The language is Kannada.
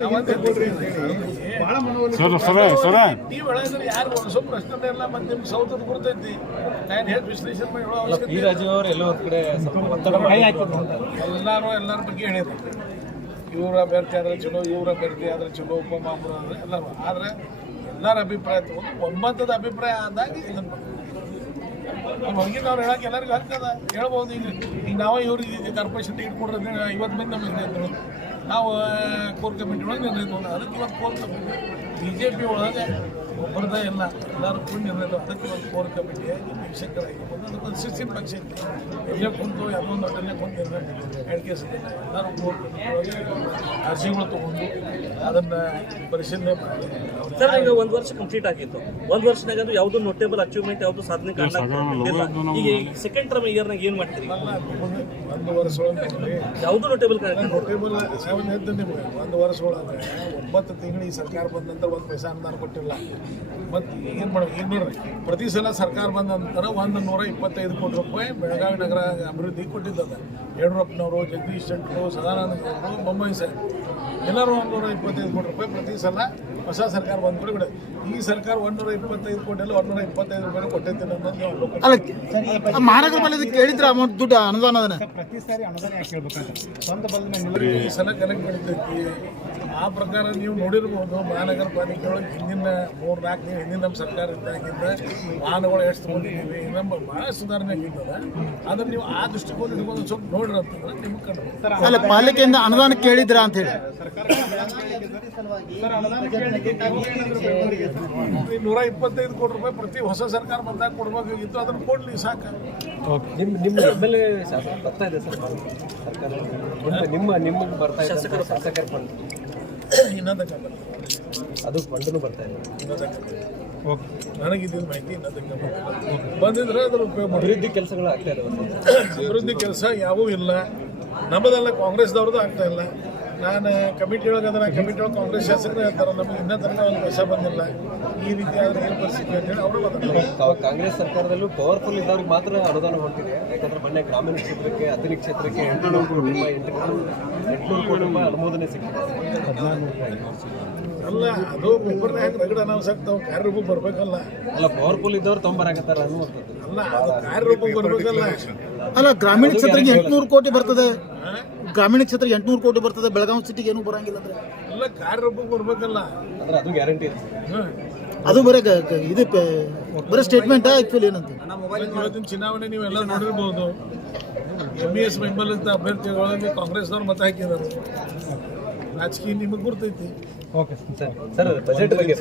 ಯಾರು ಸ್ವಲ್ಪ ಪ್ರಶ್ನೆ ಇಲ್ಲ. ಮತ್ತೆ ನಿಮ್ಗೆ ಸೌತದ ಗುರ್ತೈತಿ. ನಾನು ಹೇಳಿ ವಿಶ್ಲೇಷಣೆ ಮಾಡಿ ಹೇಳೋ ಅವಶ್ಯಕತೆ ಇಲ್ಲ. ಎಲ್ಲರೂ ಎಲ್ಲರ ಬಗ್ಗೆ ಹೇಳಿದ್ರು. ಇವ್ರ ಅಭ್ಯರ್ಥಿ ಆದ್ರೆ ಚಲೋ, ಇವ್ರ ಅಭ್ಯರ್ಥಿ ಆದ್ರೆ ಚಲೋ, ಉಪಮಾಮೂರು ಆದರೆ ಎಲ್ಲರೂ. ಆದರೆ ಎಲ್ಲರ ಅಭಿಪ್ರಾಯ ತಗೊಂಡು ಒಮ್ಮತದ ಅಭಿಪ್ರಾಯ ಆದಾಗ ಇದನ್ನು ಹೊರಗಿನ ಅವ್ರು ಹೇಳಕ್ಕೆ ಎಲ್ಲರಿಗೂ ಆಗ್ತದ ಹೇಳ್ಬೋದು. ಈಗ ನಾವು ಇವ್ರಿಗೆ ಕಾರ್ಪೊರೇಷನ್ ಟಿಕೆಟ್ ಕೊಡ್ರಿ 50 ಮಂದಿ ನಮಗೆ ನಿರ್ಣಯ ನಾವು ಕೋರ್ ಕಮಿಟಿ ಒಳಗೆ ನಿರ್ಣಯ ತೊಗೊಂಡು ಅದಕ್ಕೆ ಇವತ್ತು ಕೋರ್ ಕಮಿಟಿ BJP ಒಳಗೆ ಒಬ್ಬರದ ಎಲ್ಲ ಎಲ್ಲರೂ ಕೂಡ ನಿರ್ಣಯ ಅದಕ್ಕೆ ಇವತ್ತು ಕೋರ್ ಕಮಿಟಿ ವೀಕ್ಷಕರಾಗಿರ್ಬೋದು. ಅದಕ್ಕೊಂದು ಶಿಸ್ತಿನ ಪಕ್ಷ ಐತಿ. ಎಲ್ಲೇ ಕುಂತು ಯಾವುದೊಂದು ಅಟನ್ನೇ ಕುಂತು ನಿರ್ಣಯ ಹೇಳಿಕೆ ಎಲ್ಲರೂ ಕೋರ್ ಕಮಿಟಿ ಒಳಗೆ ಅರ್ಜಿಗಳು ತೊಗೊಂಡು ಅದನ್ನು ಪರಿಶೀಲನೆ ಮಾಡಿ. ಸರ್, ಈಗ 1 ವರ್ಷ ಕಂಪ್ಲೀಟ್ ಆಗಿತ್ತು. 1 ವರ್ಷನಾಗ ಯಾವುದು ನೋಟೇಬಲ್ ಅಚೀವ್ಮೆಂಟ್ ಯಾವುದು ಸಾಧನೆ ಕಾಣಲಿಲ್ಲ. ಈಗ ಸೆಕೆಂಡ್ ಟರ್ಮ್ ಇಯರ್ನಾಗ ಏನು ಮಾಡ್ತೀರಿ? 1 ವರ್ಷ ಒಳಗೆ ಯಾವುದು ನೋಟೇಬಲ್ ಹೇಳ್ತೀನಿ ನಿಮಗೆ. 1 ವರ್ಷ ಒಳಗೆ 9 ತಿಂಗಳು ಈ ಸರ್ಕಾರ ಬಂದ ನಂತರ 1 ಪೈಸಾ ಅನುದಾನ ಕೊಟ್ಟಿಲ್ಲ. ಮತ್ತು ಏನು ಮಾಡೋದು? ಈಗ ನೋಡ್ರಿ, ಪ್ರತಿ ಸಲ ಸರ್ಕಾರ ಬಂದ ನಂತರ 125 ಕೋಟಿ ರೂಪಾಯಿ ಬೆಳಗಾವಿ ನಗರ ಅಭಿವೃದ್ಧಿ ಕೊಟ್ಟಿದ್ದದ. ಯಡಿಯೂರಪ್ಪನವರು, ಜಗದೀಶ್ ಶೆಟ್ಟರು, ಸದಾನಂದ ಗೌಡರು, ಬೊಮ್ಮಾಯಿ ಸಾಹೇಬ್ ಎಲ್ಲರೂ 125 ಕೋಟಿ ರೂಪಾಯಿ ಪ್ರತಿ ಸಲ ಹೊಸ ಸರ್ಕಾರ ಬಂದ ಕೂಡ ಬಿಡ. ಈ ಸರ್ಕಾರ 125 ಕೋಟಿಯಲ್ಲಿ 125 ರೂಪಾಯಿ ಕೊಟ್ಟೈತೆ ಅನ್ನೋದು ಅಲ್ಲ. ಮಹಾನಗರ ಪಾಲಿಕೆ ಕೇಳಿದ್ರೆ ಅಮೌಂಟ್ ದುಡ್ಡು ಅನುದಾನ ಪ್ರತಿ ಸಾರಿ ಅನುದಾನ ಯಾಕೆ ಹೇಳ್ಬೇಕಂತ ಸ್ವಂತ ಬಲ ಈ ಸಲ ಕಲೆಕ್ಟ್ ನಡೀತೈತಿ. ಆ ಪ್ರಕಾರ ನೀವು ನೋಡಿರ್ಬೋದು ಮಹಾನಗರ ಪಾಲಿಕೆ ಒಳಗೆ ಹಿಂದಿನ 3-4 ನೀವು ಹಿಂದಿನ ನಮ್ಮ ಸರ್ಕಾರ ಇದ್ದಾಗಿಂದ ವಾಹನಗಳು ಎಷ್ಟು ತೊಗೊಂಡಿದ್ದೀವಿ, ನಮ್ಮ ಭಾಳ ಸುಧಾರಣೆ ಆಗಿರ್ತದೆ. ಆದರೆ ನೀವು ಆ ದೃಷ್ಟಿಕೋನ ಇಟ್ಕೊಂಡು ಸ್ವಲ್ಪ ನೋಡ್ರಿ ಅಂತಂದ್ರೆ ನಿಮ್ಗೆ ಕಂಡು. ಅಲ್ಲ, ಪಾಲಿಕೆಯಿಂದ ಅನುದಾನ ಕೇಳಿದ್ರ ಅಂತ ಹೇಳಿ 125 ಕೋಟಿ ರೂಪಾಯಿ ಪ್ರತಿ ಹೊಸ ಸರ್ಕಾರ ಬಂದಾಗ ಕೊಡ್ಬೇಕಾಗಿತ್ತು. ಅದನ್ನು ಕೊಡ್ಲಿ ಸಾಕು. ನಿಮ್ಮ ಎಮ್ಮೆಲ್ಯೆ ಬರ್ತಾ ಇದೆ ಸರ್ ಸರ್ಕಾರ, ನಿಮಗೆ ಬರ್ತಾ ಇದೆ ಶಾಸಕರ ಫಂಡ್ ಇನ್ನೊಂದಕ್ಕೆ ಅದು ಫಂಡೂ ಬರ್ತಾ ಇದೆ. ನನಗಿದ್ದ ಮಾಹಿತಿ ಇನ್ನೊಂದಕ್ಕೆ ಬಂದಿದ್ರೆ ಅದರ ಉಪಯೋಗ. ಅಭಿವೃದ್ಧಿ ಕೆಲಸಗಳು ಆಗ್ತಾ ಇದೆ. ಅಭಿವೃದ್ಧಿ ಕೆಲಸ ಯಾವೂ ಇಲ್ಲ. ನಮ್ಮದೆಲ್ಲ ಕಾಂಗ್ರೆಸ್ದವ್ರದ್ದು ಆಗ್ತಾ ಇಲ್ಲ. ನಾನು ಕಮಿಟಿ ಒಳಗೆ ಅದನ್ನು ಕಮಿಟಿ ಒಳಗೆ ಕಾಂಗ್ರೆಸ್ ಶಾಸಕರು ಹೇಳ್ತಾರೆ ನಮಗೆ ಇನ್ನೂ ತನಕ ಒಂದು ಪೈಸಾ ಬಂದಿಲ್ಲ, ಈ ರೀತಿ ಆದರೆ ಏನು ಪರಿಸ್ಥಿತಿ ಅಂತೇಳಿ ಅವರು ಕಾಂಗ್ರೆಸ್ ಸರ್ಕಾರದಲ್ಲೂ ಪವರ್ಫುಲ್ ಇದ್ದವ್ರಿಗೆ ಮಾತ್ರ ಅನುದಾನ ಹೊಂದಿದೆ. ಯಾಕಂದ್ರೆ ಮೊನ್ನೆ ಗ್ರಾಮೀಣ ಕ್ಷೇತ್ರಕ್ಕೆ, ಅಥಣಿ ಕ್ಷೇತ್ರಕ್ಕೆ 800 ಕೋಟಿ ರೂಪಾಯಿ ಅನುಮೋದನೆ ಸಿಕ್ಕಿದೆ. ಅಲ್ಲ, ಅದು ಒಬ್ಬರನ್ನ ರಗಡ ಅನಾವಸ್ ಆಗ್ತಾವೆ. ಕಾರ್ಯರೂಪ ಬರಬೇಕಲ್ಲ. ಅಲ್ಲ, ಪವರ್ಫುಲ್ ಇದ್ದವ್ರು ತೊಂಬರಾಗತ್ತಾರ ಅನ್ನುವಂಥದ್ದು. ಅಲ್ಲ, ಅದು ಕಾರ್ಯರೂಪ ಬರಬೇಕಲ್ಲ. ಅಲ್ಲ, ಗ್ರಾಮೀಣ ಕ್ಷೇತ್ರಕ್ಕೆ 800 ಕೋಟಿ ಬರ್ತದೆ. ಗ್ರಾಮೀಣ ಕ್ಷೇತ್ರಕ್ಕೆ 800 ಕೋಟಿ ಬರ್ತದೆ. ಬೆಳಗಾವಿ ಸಿಟಿಗೆ ಏನೂ ಬರಂಗಿಲ್ಲ ಅಂದ್ರೆ ಅಲ್ಲ, ಕಾರ್ಯರೂಪ ಬರಬೇಕಲ್ಲ. ಅಂದ್ರೆ ಅದು ಗ್ಯಾರಂಟಿ ಇದೆ. ಅದು ಬರೀ ಇದು ಬರೀ ಸ್ಟೇಟ್ಮೆಂಟ್ ಆಕ್ಚುಲಿ ಏನಂತ ಇವತ್ತಿನ ಚುನಾವಣೆ ನೀವೆಲ್ಲ ನೋಡಿರ್ಬೋದು. MES ಬೆಂಬಲಿತ ಅಭ್ಯರ್ಥಿಗಳೊಳಗೆ ಕಾಂಗ್ರೆಸ್ನವ್ರು ಮತ ಹಾಕಿದ್ದಾರೆ. ರಾಜಕೀಯ ನಿಮಗೆ ಗುರ್ತೈತಿ. Okay sir. ಬಜೆಟ್ ಬಗ್ಗೆ